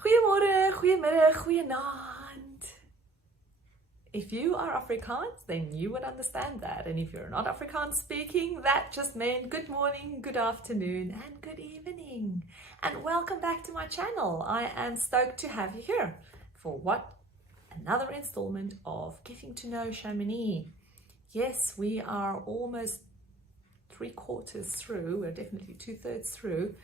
Goeiemorgen, goeiemiddag, goeienaand. If you are Afrikaans, then you would understand that. And if you're not Afrikaans speaking, that just meant good morning, good afternoon, and good evening. And welcome back to my channel. I am stoked to have you here for another installment of Getting to Know Chamonix. Yes, we are almost 3/4 through, we're definitely 2/3 through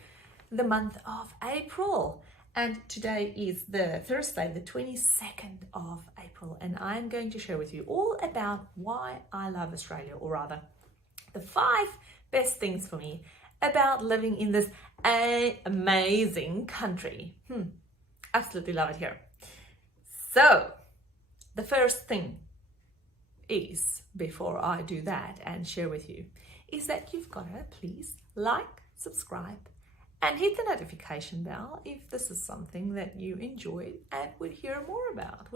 the month of April. And today is the Thursday, the 22nd of April, and I'm going to share with you all about why I love Australia, or rather, the 5 best things for me about living in this amazing country. Absolutely love it here. So, the first thing is, before I do that and share with you, is that you've got to please like, subscribe, and hit the notification bell if this is something that you enjoyed and would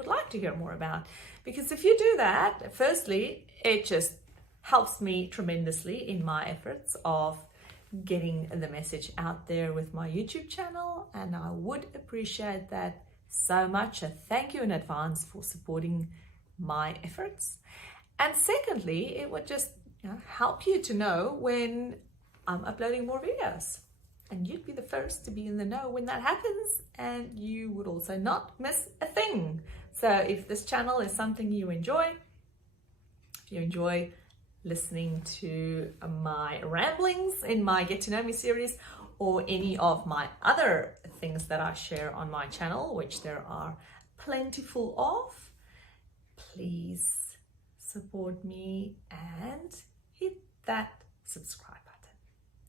like to hear more about. Because if you do that, firstly, it just helps me tremendously in my efforts of getting the message out there with my YouTube channel, and I would appreciate that so much. A thank you in advance for supporting my efforts. And secondly, it would just help you to know when I'm uploading more videos. And you'd be the first to be in the know when that happens, and you would also not miss a thing. So if this channel is something you enjoy, if you enjoy listening to my ramblings in my Get to Know Me series, or any of my other things that I share on my channel, which there are plentiful of, please support me and hit that subscribe button.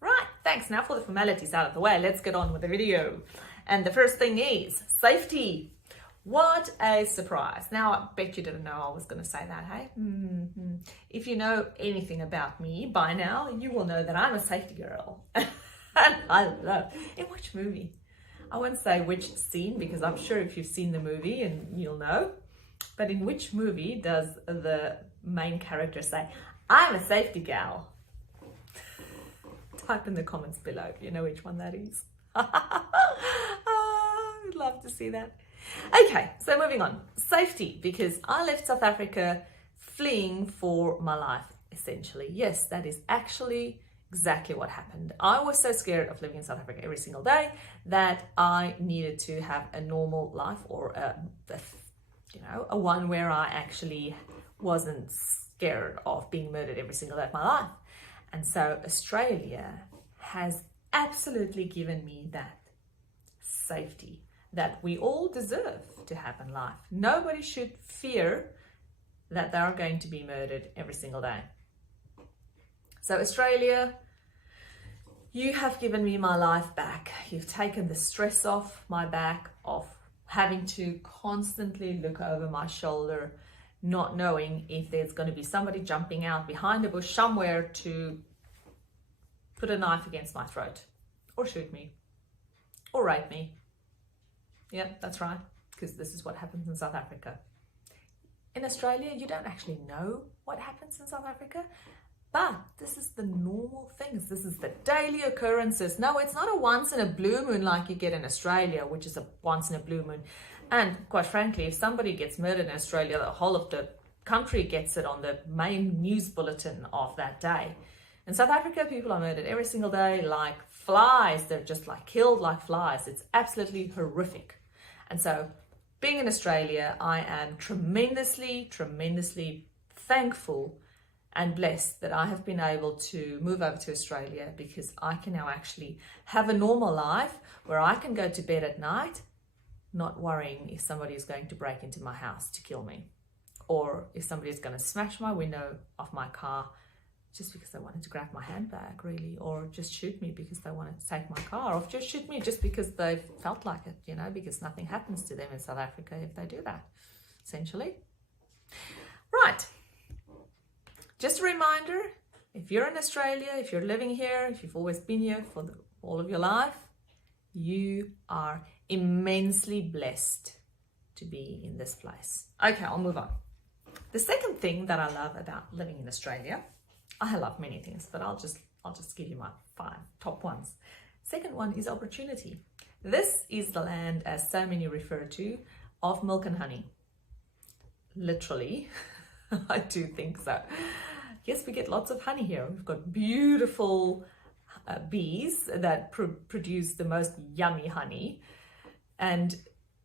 Right, thanks. Now for the formalities out of the way, let's get on with the video. And the first thing is safety. What a surprise. Now, I bet you didn't know I was going to say that, hey? If you know anything about me by now, you will know that I'm a safety girl. And I love, in which movie? I won't say which scene, because I'm sure if you've seen the movie and you'll know, but in which movie does the main character say, I'm a safety gal? Type in the comments below if you know which one that is. I'd love to see that. Okay, so moving on. Safety, because I left South Africa fleeing for my life, essentially. Yes, that is actually exactly what happened. I was so scared of living in South Africa every single day that I needed to have a normal life, or a one where I actually wasn't scared of being murdered every single day of my life. And so Australia has absolutely given me that safety that we all deserve to have in life. Nobody should fear that they are going to be murdered every single day. So Australia, you have given me my life back. You've taken the stress off my back of having to constantly look over my shoulder, not knowing if there's going to be somebody jumping out behind a bush somewhere to put a knife against my throat, or shoot me, or rape me. Yeah, that's right, because this is what happens in South Africa. In Australia, you don't actually know what happens in South Africa, but this is the normal things. This is the daily occurrences. No, it's not a once in a blue moon like you get in Australia, which is a once in a blue moon. And quite frankly, if somebody gets murdered in Australia, the whole of the country gets it on the main news bulletin of that day. In South Africa, people are murdered every single day like flies. They're just like killed like flies. It's absolutely horrific. And so being in Australia, I am tremendously thankful and blessed that I have been able to move over to Australia, because I can now actually have a normal life where I can go to bed at night not worrying if somebody is going to break into my house to kill me, or if somebody is going to smash my window of my car just because they wanted to grab my handbag, really, or just shoot me because they wanted to take my car, or just shoot me just because they felt like it, because nothing happens to them in South Africa if they do that, essentially. Right. Just a reminder, if you're in Australia, if you're living here, if you've always been here for all of your life, you are immensely blessed to be in this place. Okay, I'll move on. The second thing that I love about living in Australia, I love many things, but I'll just give you my 5 top ones. Second one is opportunity. This is the land, as so many refer to, of milk and honey. Literally, I do think so. Yes, we get lots of honey here. We've got beautiful bees that produce the most yummy honey. And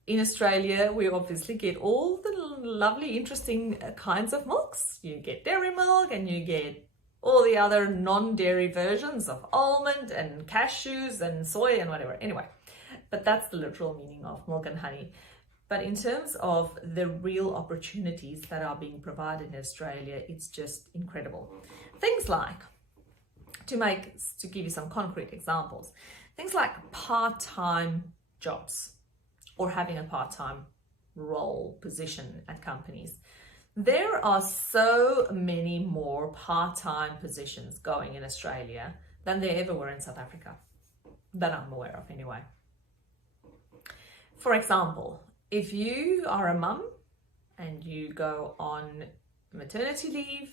in Australia, we obviously get all the lovely, interesting kinds of milks. You get dairy milk and you get all the other non-dairy versions of almond and cashews and soy and whatever. Anyway, but that's the literal meaning of milk and honey. But in terms of the real opportunities that are being provided in Australia, it's just incredible. Things like, to give you some concrete examples, things like part-time jobs or having a part-time role position at companies. There are so many more part-time positions going in Australia than there ever were in South Africa, that I'm aware of anyway. For example, if you are a mum and you go on maternity leave,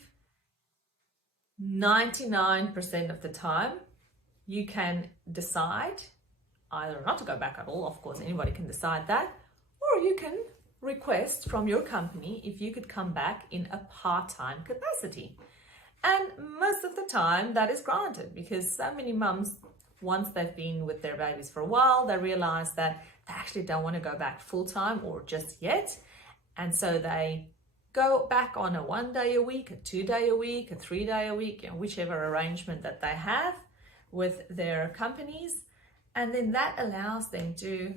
99% of the time you can decide either not to go back at all, of course anybody can decide that, or you can request from your company if you could come back in a part-time capacity. And most of the time that is granted, because so many mums, once they've been with their babies for a while, they realize that they actually don't want to go back full-time or just yet. And so they go back on a 1 day a week, a 2 day a week, a 3 day a week, whichever arrangement that they have with their companies. And then that allows them to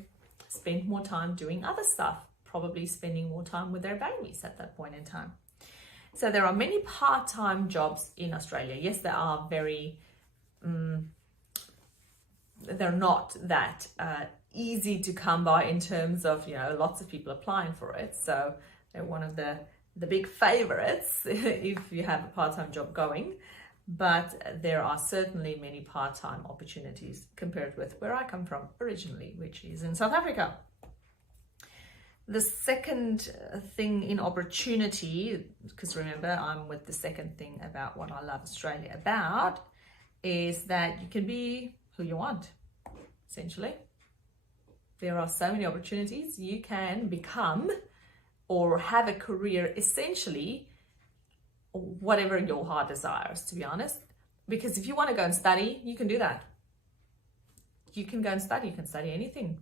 spend more time doing other stuff, probably spending more time with their babies at that point in time. So there are many part-time jobs in Australia. Yes, they are very, they're not that easy to come by in terms of, lots of people applying for it. So they're one of the big favorites if you have a part-time job going. But there are certainly many part-time opportunities compared with where I come from originally, which is in South Africa. The second thing in opportunity, because remember, I'm with the second thing about what I love Australia about, is that you can be who you want, essentially. There are so many opportunities. You can become or have a career, essentially, whatever your heart desires, to be honest. Because if you want to go and study, you can do that. You can go and study. You can study anything.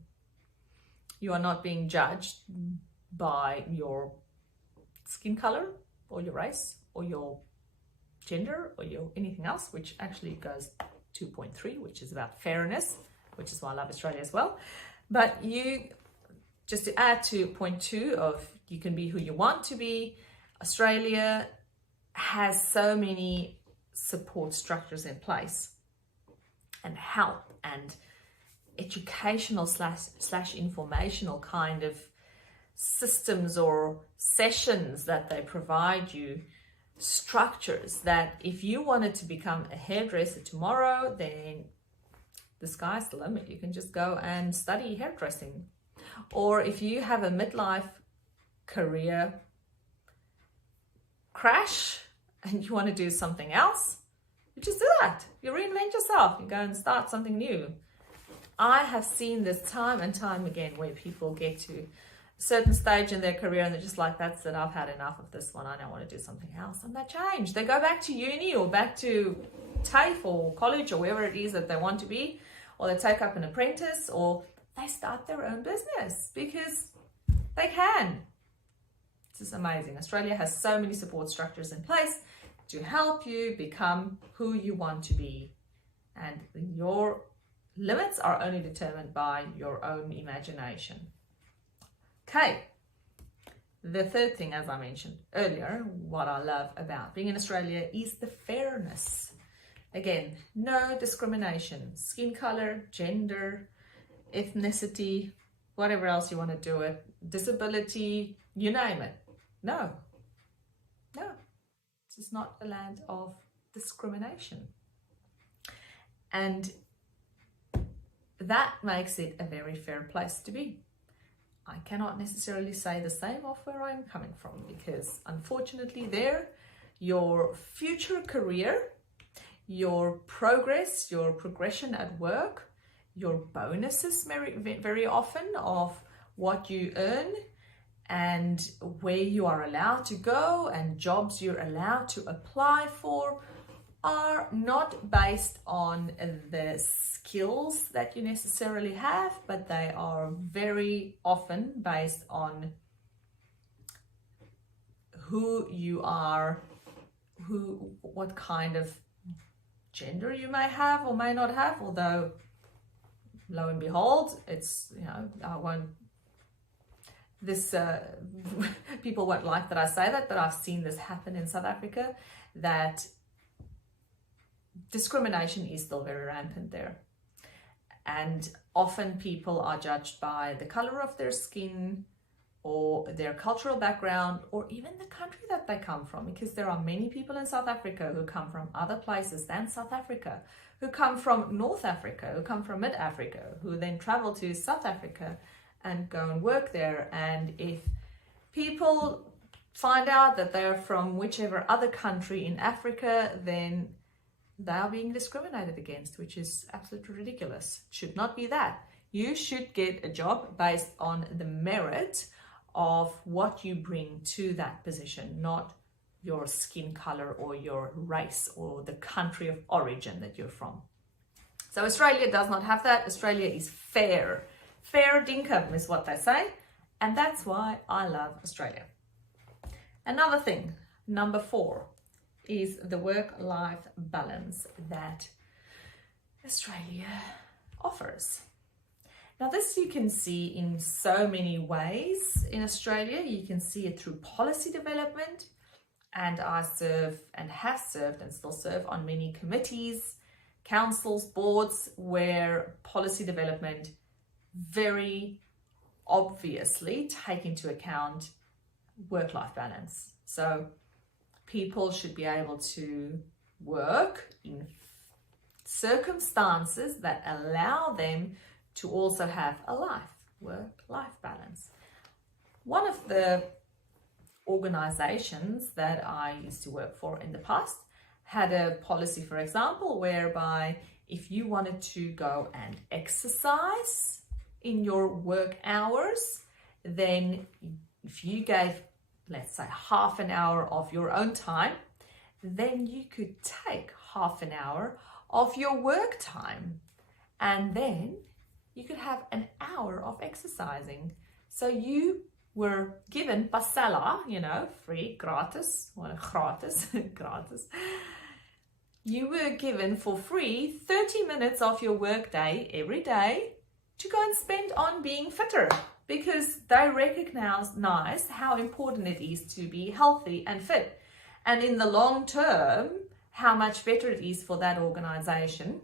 You are not being judged by your skin color or your race or your gender or your anything else, which actually goes 2.3, which is about fairness, which is why I love Australia as well. But just to add to point 2 of you can be who you want to be, Australia has so many support structures in place and help and educational slash informational kind of systems or sessions that they provide you, structures that if you wanted to become a hairdresser tomorrow, then the sky's the limit. You can just go and study hairdressing. Or if you have a midlife career crash and you want to do something else, you just do that. You reinvent yourself. You go and start something new. I have seen this time and time again where people get to a certain stage in their career and they're just like, that's it, I've had enough of this one. I don't want to do something else. And they change. They go back to uni or back to TAFE or college or wherever it is that they want to be, or they take up an apprentice, or they start their own business because they can. This is amazing. Australia has so many support structures in place to help you become who you want to be. And your limits are only determined by your own imagination. Okay. The third thing, as I mentioned earlier, what I love about being in Australia is the fairness. Again, no discrimination. Skin color, gender, ethnicity, whatever else you want to do it, disability, you name it. No. This is not a land of discrimination. And that makes it a very fair place to be. I cannot necessarily say the same of where I'm coming from, because unfortunately there, your future career, your progress, your progression at work your bonuses very often of what you earn and where you are allowed to go and jobs you're allowed to apply for are not based on the skills that you necessarily have, but they are very often based on who you are, what kind of gender you may have or may not have, although lo and behold, it's, people won't like that I say that, but I've seen this happen in South Africa, that discrimination is still very rampant there. And often people are judged by the color of their skin or their cultural background or even the country that they come from, because there are many people in South Africa who come from other places than South Africa, who come from North Africa, who come from Mid-Africa, who then travel to South Africa and go and work there. And if people find out that they're from whichever other country in Africa, then they are being discriminated against, which is absolutely ridiculous. It should not be that. You should get a job based on the merit of what you bring to that position, not your skin color or your race or the country of origin that you're from. So Australia does not have that. Australia is fair. Fair dinkum is what they say. And that's why I love Australia. Another thing, number 4, is the work-life balance that Australia offers. Now this you can see in so many ways in Australia. You can see it through policy development, and I serve and have served and still serve on many committees, councils, boards where policy development very obviously take into account work-life balance. So people should be able to work in circumstances that allow them to also have a work-life balance. One of the organizations that I used to work for in the past had a policy, for example, whereby if you wanted to go and exercise in your work hours, then if you gave, let's say, half an hour of your own time, then you could take half an hour of your work time, and then you could have an hour of exercising. So you were given pasela, free, gratis, well, gratis, gratis. You were given for free 30 minutes of your work day every day to go and spend on being fitter, because they recognize how important it is to be healthy and fit. And in the long term, how much better it is for that organization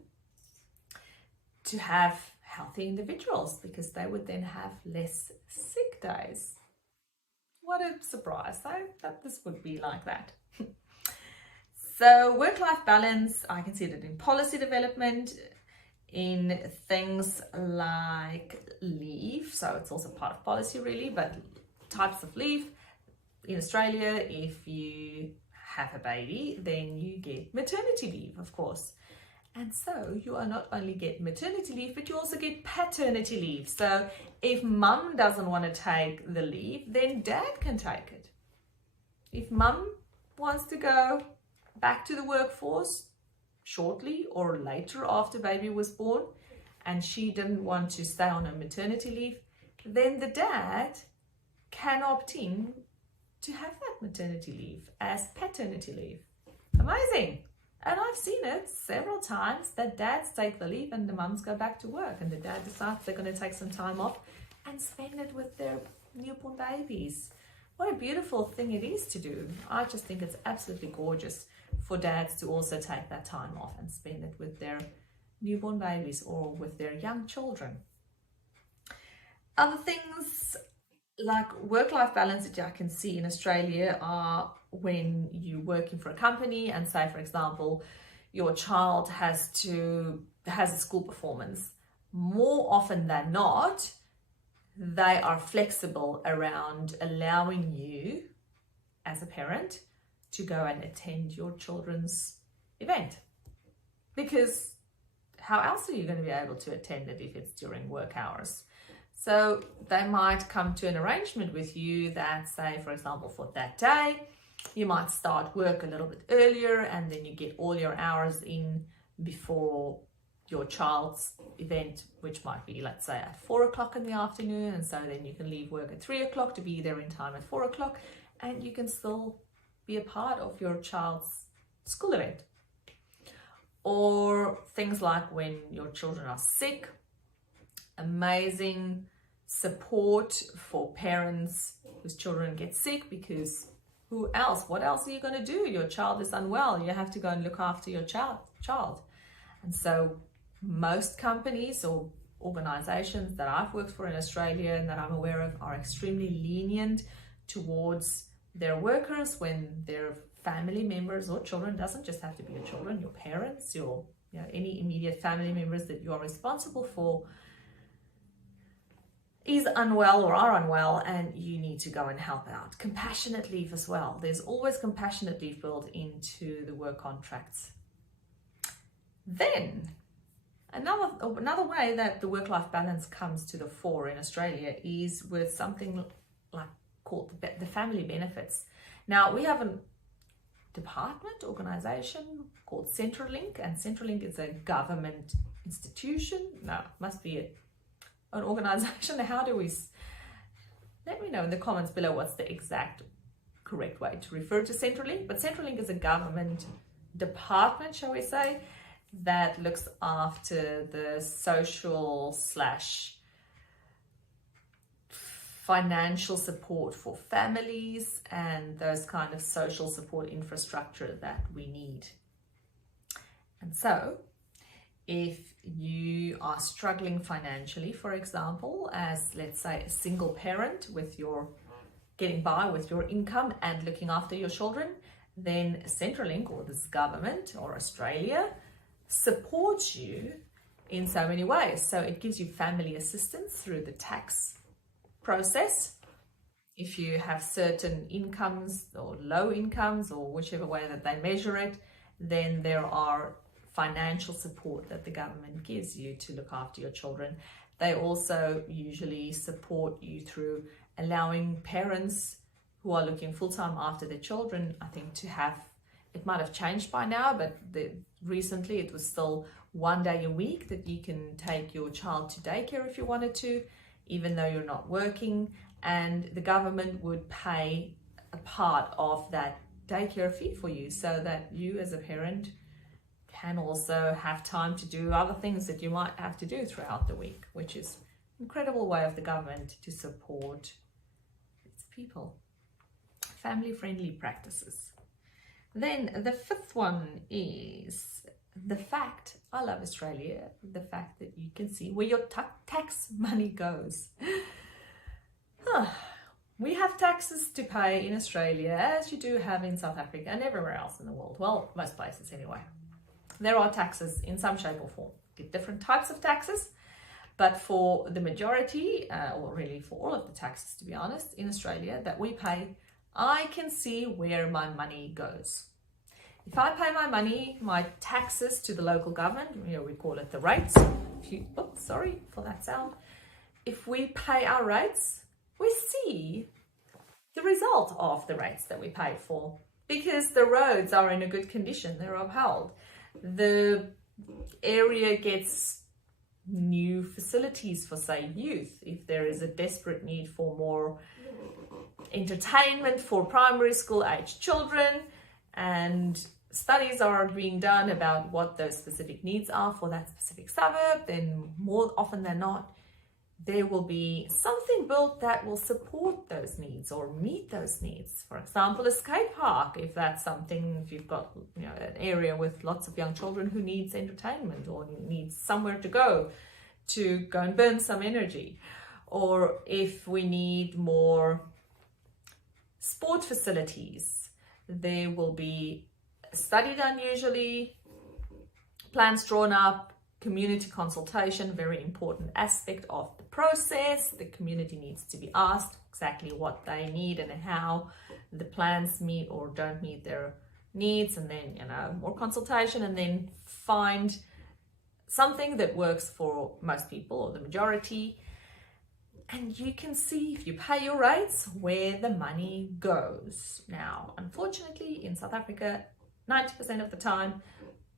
to have healthy individuals, because they would then have less sick days. What a surprise, that this would be like that. So work-life balance, I can see that in policy development, in things like leave. So it's also part of policy really, but types of leave. In Australia, if you have a baby, then you get maternity leave, of course. And so you are not only get maternity leave, but you also get paternity leave. So if mum doesn't want to take the leave, then dad can take it. If mum wants to go back to the workforce shortly or later after baby was born, and she didn't want to stay on her maternity leave, then the dad can opt in to have that maternity leave as paternity leave. Amazing. And I've seen it several times that dads take the leave and the mums go back to work, and the dad decides they're going to take some time off and spend it with their newborn babies. What a beautiful thing it is to do. I just think it's absolutely gorgeous for dads to also take that time off and spend it with their newborn babies or with their young children. Other things like work-life balance that I can see in Australia are when you're working for a company and say, for example, your child has a school performance. More often than not, they are flexible around allowing you as a parent to go and attend your children's event, because how else are you going to be able to attend it if it's during work hours? So they might come to an arrangement with you that, say, for example, for that day, you might start work a little bit earlier and then you get all your hours in before your child's event, which might be, let's say, at 4 o'clock in the afternoon. And so then you can leave work at 3 o'clock to be there in time at 4 o'clock, and you can still be a part of your child's school event. Or things like when your children are sick, amazing support for parents whose children get sick, because what else are you going to do? Your child is unwell. You have to go and look after your child. And so most companies or organizations that I've worked for in Australia and that I'm aware of are extremely lenient towards their workers when their family members or children, doesn't just have to be your children, your parents, your any immediate family members that you are responsible for is unwell or are unwell, and you need to go and help out. Compassionate leave as well. There's always compassionate leave built into the work contracts. Then another way that the work-life balance comes to the fore in Australia is with something like called the family benefits. Now, we have a department organization called Centrelink, and Centrelink is a government institution. No, it must be an organization. How do we, let me know in the comments below what's the exact correct way to refer to Centrelink. But Centrelink is a government department, shall we say, that looks after the social / financial support for families and those kind of social support infrastructure that we need. And so if you are struggling financially, for example, as, let's say, a single parent with your getting by with your income and looking after your children, then Centrelink, or this government, or Australia, supports you in so many ways. So it gives you family assistance through the tax process. If you have certain incomes or low incomes, or whichever way that they measure it, then there are financial support that the government gives you to look after your children. They also usually support you through allowing parents who are looking full-time after their children, I think, to have, it might have changed by now, but recently it was still 1 day a week that you can take your child to daycare if you wanted to, even though you're not working, and the government would pay a part of that daycare fee for you so that you as a parent can also have time to do other things that you might have to do throughout the week, which is an incredible way of the government to support its people. Family-friendly practices. Then the fifth one is the fact, I love Australia, the fact that you can see where your tax money goes. We have taxes to pay in Australia, as you do have in South Africa and everywhere else in the world. Well, most places anyway. There are taxes in some shape or form. Get different types of taxes, but for the majority, or really for all of the taxes, to be honest, in Australia that we pay, I can see where my money goes. If I pay my money, my taxes to the local government, we call it the rates. Sorry for that sound. If we pay our rates, we see the result of the rates that we paid for, because the roads are in a good condition, they're upheld. The area gets new facilities for, say, youth. If there is a desperate need for more entertainment for primary school age children, and studies are being done about what those specific needs are for that specific suburb, then more often than not, there will be something built that will support those needs or meet those needs. For example, a skate park, if that's something, if you've got an area with lots of young children who needs entertainment or needs somewhere to go and burn some energy. Or if we need more sport facilities, there will be a study done usually, plans drawn up, community consultation, very important aspect of the process. The community needs to be asked exactly what they need and how the plans meet or don't meet their needs, and then more consultation, and then find something that works for most people or the majority. And you can see, if you pay your rates, where the money goes. Now, unfortunately, in South Africa, 90% of the time,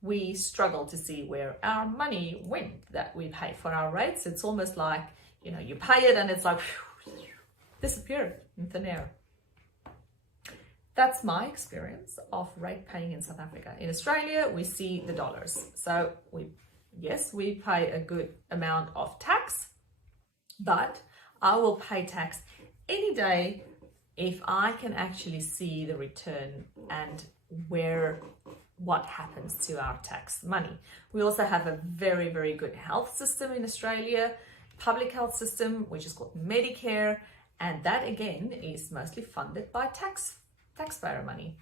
we struggle to see where our money went that we pay for our rates. It's almost like, you pay it and it's like, disappeared in thin air. That's my experience of rate paying in South Africa. In Australia, we see the dollars. So we pay a good amount of tax, but I will pay tax any day if I can actually see the return and what happens to our tax money. We also have a very, very good health system in Australia, public health system, which is called Medicare, and that again is mostly funded by taxpayer money.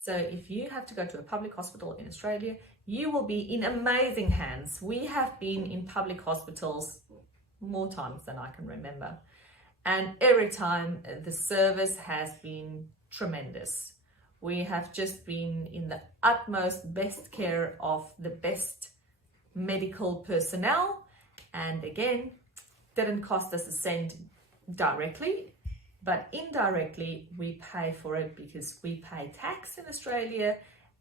So if you have to go to a public hospital in Australia, you will be in amazing hands. We have been in public hospitals more times than I can remember. And every time the service has been tremendous. We have just been in the utmost best care of the best medical personnel. And again, didn't cost us a cent directly, but indirectly we pay for it because we pay tax in Australia.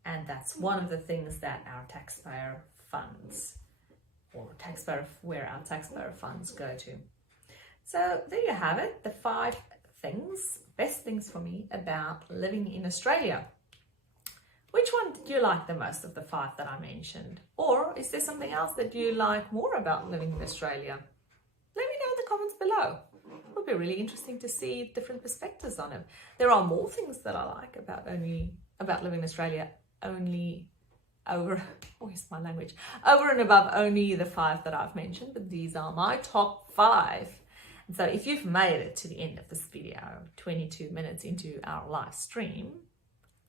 And that's one of the things that our taxpayer funds, where our taxpayer funds go to. So there you have it, the 5 best things for me about living in Australia. Which one did you like the most of the 5 that I mentioned? Or is there something else that you like more about living in Australia? Let me know in the comments below. It would be really interesting to see different perspectives on it. There are more things that I like about living in Australia, over and above only the 5 that I've mentioned, but these are my top 5. And so if you've made it to the end of this video, 22 minutes into our live stream,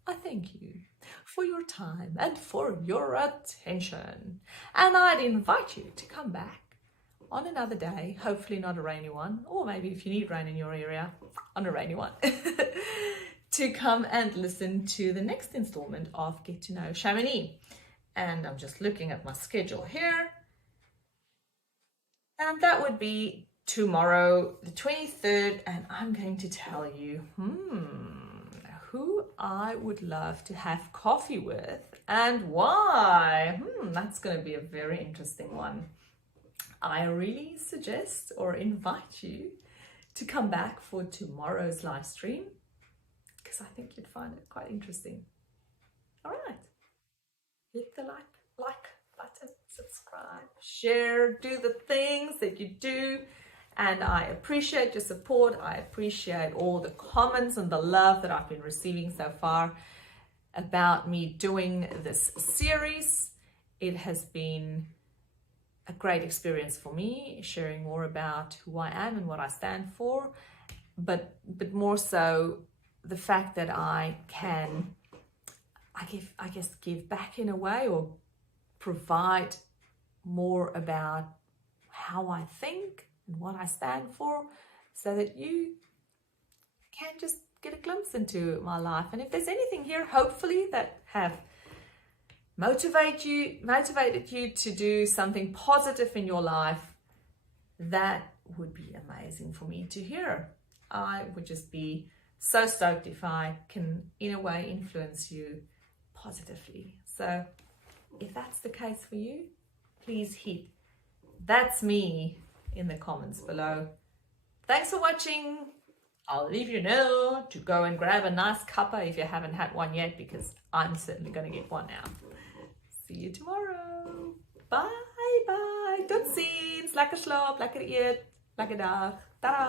I thank you for your time and for your attention. And I'd invite you to come back on another day, hopefully not a rainy one, or maybe if you need rain in your area, on a rainy one, to come and listen to the next installment of Get to Know Chamonix. And I'm just looking at my schedule here. And that would be tomorrow, the 23rd, and I'm going to tell you who I would love to have coffee with and why. That's going to be a very interesting one. I really suggest or invite you to come back for tomorrow's live stream, because I think you'd find it quite interesting. All right, hit the like button, subscribe, share, do the things that you do. And I appreciate your support. I appreciate all the comments and the love that I've been receiving so far about me doing this series. It has been a great experience for me, sharing more about who I am and what I stand for, but more so the fact that I can, I guess, give back in a way, or provide more about how I think and what I stand for, so that you can just get a glimpse into my life. And if there's anything here, hopefully, that have motivated you to do something positive in your life, that would be amazing for me to hear. I would just be so stoked if I can, in a way, influence you positively. So if that's the case for you, please hit "That's me" in the comments below. Thanks for watching. I'll leave you now to go and grab a nice cuppa if you haven't had one yet, because I'm certainly going to get one now. See you tomorrow. Bye bye. Tot ziens. Lekker slaap, lekker eet, lekker dag. Tada.